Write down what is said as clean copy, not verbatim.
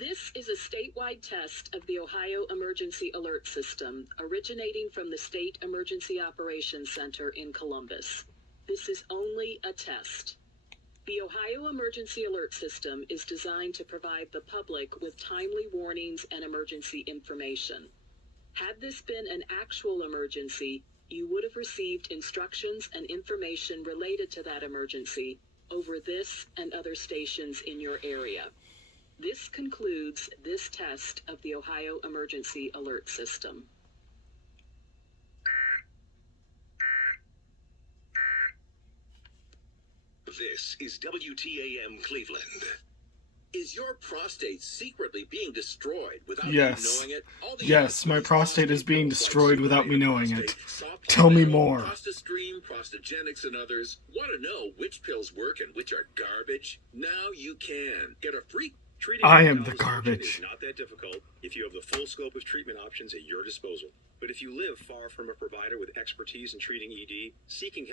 This is a statewide test of the Ohio Emergency Alert System, originating from the State Emergency Operations Center in Columbus. This is only a test. The Ohio Emergency Alert System is designed to provide the public with timely warnings and emergency information. Had this been an actual emergency, you would have received instructions and information related to that emergency over this and other stations in your area. This concludes this test of the Ohio Emergency Alert System. This is WTAM Cleveland. Is your prostate secretly being destroyed without Yes. you knowing it? Yes, my prostate is being destroyed without me knowing it. Tell me more. ProstaStream, Prostagenics, and others. Want to know which pills work and which are garbage? Now you can. Get a free Treating I am the is garbage. not that difficult if you have the full scope of treatment options at your disposal. But if you live far from a provider with expertise in treating ED, seeking help